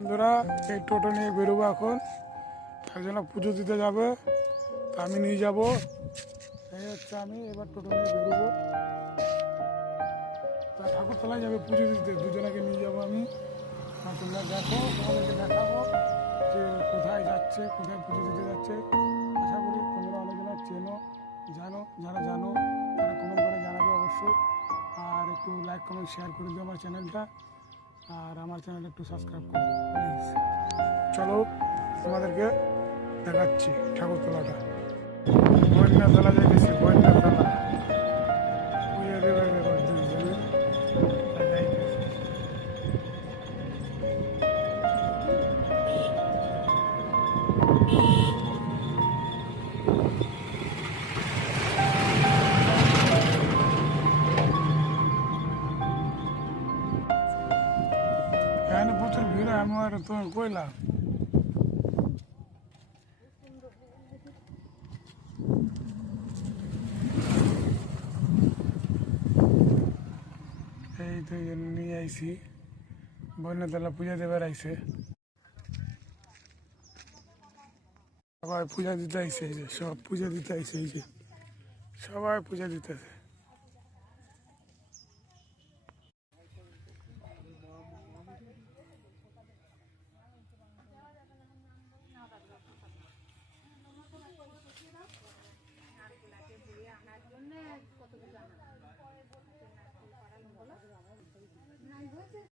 বন্ধুরা এই টোটো নিয়ে বেরোবো এখন, একজন পুজো দিতে যাবে, তা আমি নিয়ে যাবো। এই হচ্ছে আমি এবার টোটো নিয়ে বেরোবো, তা ঠাকুরতলায় যাবে পুজো দিতে, দুজনকে নিয়ে যাবো আমি। আর তোমরা দেখো, তোমাদেরকে দেখাবো যে কোথায় যাচ্ছে, কোথায় পুজো দিতে যাচ্ছে। আশা করি তোমরা অনেকজনা চেনো, জানো, যারা জানো তারা কমেন্ট করে জানাবে অবশ্যই। আর একটু লাইক কমেন্ট শেয়ার করে দিও আমার চ্যানেলটা, আর আমার চ্যানেলটা একটু সাবস্ক্রাইব করে দিও প্লিজ। চলো তোমাদেরকে দেখাচ্ছি ঠাকুরতলাটা। বন্যাতলা যাইতেছি, বন্যাতলা পুজো দেবে এবার দুইজনে। এখানে প্রচুর ভিড়, আমি আর তোমার কইলাম। এই তো নিয়ে আইসি, বন্যাতলা পূজা দেবার আইসে, সবাই পূজা দিতে আইসে, এই যে সব পূজা দিতে আইসে, এই যে সবাই পূজা দিতেছে।